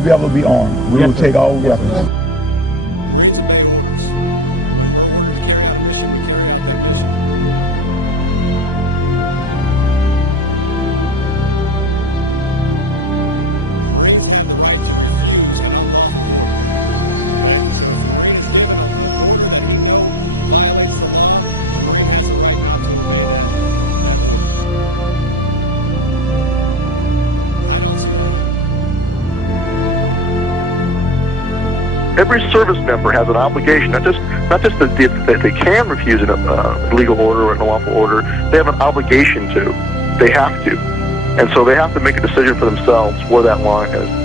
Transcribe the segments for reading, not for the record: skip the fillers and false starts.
won't be able to be armed. We will take all weapons. Every service member has an obligation, not just that they can refuse a legal order or an unlawful order. They have an obligation to. They have to. And so they have to make a decision for themselves where that line is.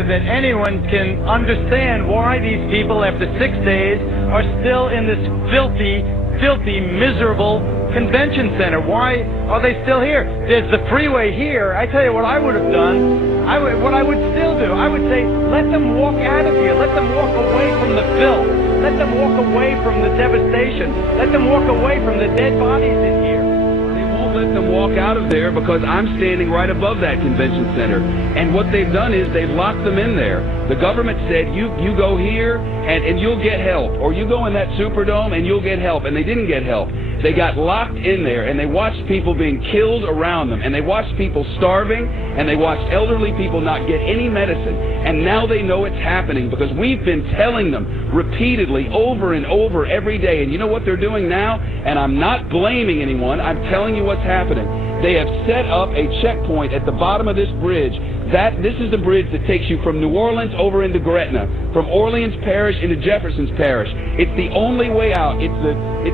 That anyone can understand why these people, after 6 days, are still in this filthy, miserable convention center. Why are they still here? There's the freeway here. I tell you what I would have done, what I would still do, I would say, let them walk out of here. Let them walk away from the filth. Let them walk away from the devastation. Let them walk away from the dead bodies in here. Let them walk out of there because I'm standing right above that convention center. And what they've done is they've locked them in there. The government said, you go here and you'll get help. Or you go in that Superdome and you'll get help. And they didn't get help. They got locked in there and they watched people being killed around them. And they watched people starving. And they watched elderly people not get any medicine. And now they know it's happening because we've been telling them repeatedly over and over every day. And you know what they're doing now? And I'm not blaming anyone. I'm telling you what's happening. They have set up a checkpoint at the bottom of this bridge. This is the bridge that takes you from New Orleans over into Gretna, from Orleans Parish into Jefferson's Parish. It's the only way out. It's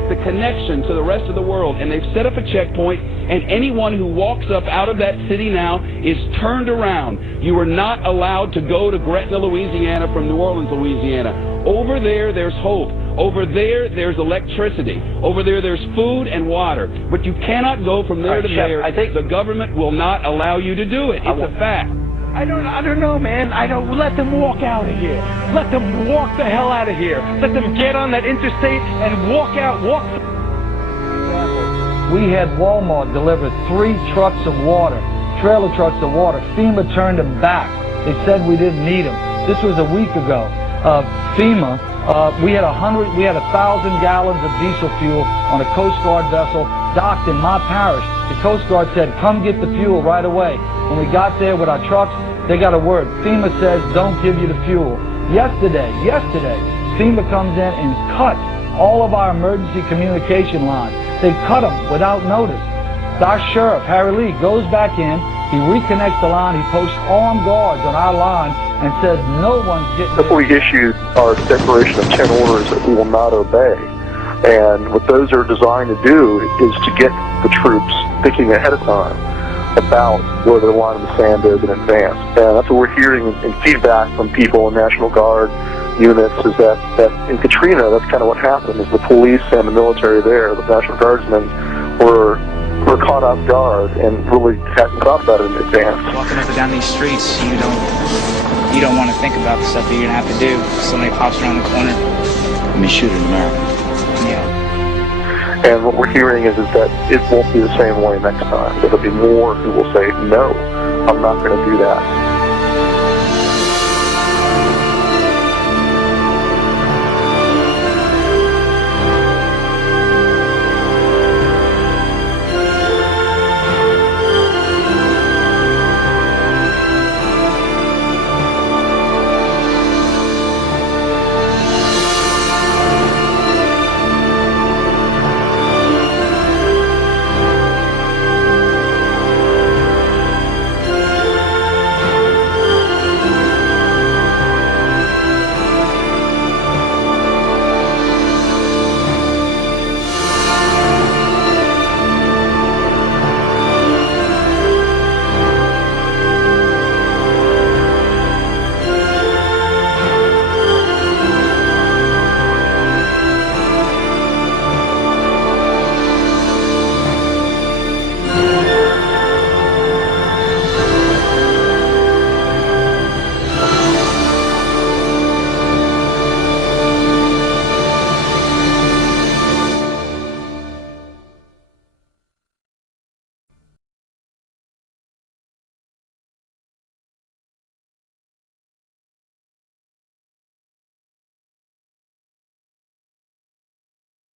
the connection to the rest of the world. And they've set up a checkpoint, and anyone who walks up out of that city now is turned around. You are not allowed to go to Gretna, Louisiana from New Orleans, Louisiana. Over there, there's hope. Over there, there's electricity. Over there, there's food and water. But you cannot go from there to there. I think the government will not allow you to do it. It's a fact. I don't know, man. Let them walk out of here. Let them walk the hell out of here. Let them get on that interstate and walk out. We had Walmart deliver 3 trucks of water, trailer trucks of water. FEMA turned them back. They said we didn't need them. This was a week ago. FEMA, we had 1,000 gallons of diesel fuel on a Coast Guard vessel docked in my parish. The Coast Guard said, come get the fuel right away. When we got there with our trucks, they got a word. FEMA says, don't give you the fuel. Yesterday, FEMA comes in and cuts all of our emergency communication lines. They cut them without notice. Our sheriff, Harry Lee, goes back in, he reconnects the line, he posts armed guards on our line and says no one's getting... Before we issued our declaration of 10 orders that we will not obey. And what those are designed to do is to get the troops thinking ahead of time about where the line of the sand is in advance. And that's what we're hearing in feedback from people in National Guard units is that in Katrina, that's kind of what happened, is the police and the military there, the National Guardsmen, were caught off guard and really hadn't thought about it in advance. Walking up and down these streets, you don't want to think about the stuff that you're going to have to do. Somebody pops around the corner. Let me shoot in America. Yeah. And what we're hearing is that it won't be the same way next time. There'll be more who will say, no, I'm not going to do that.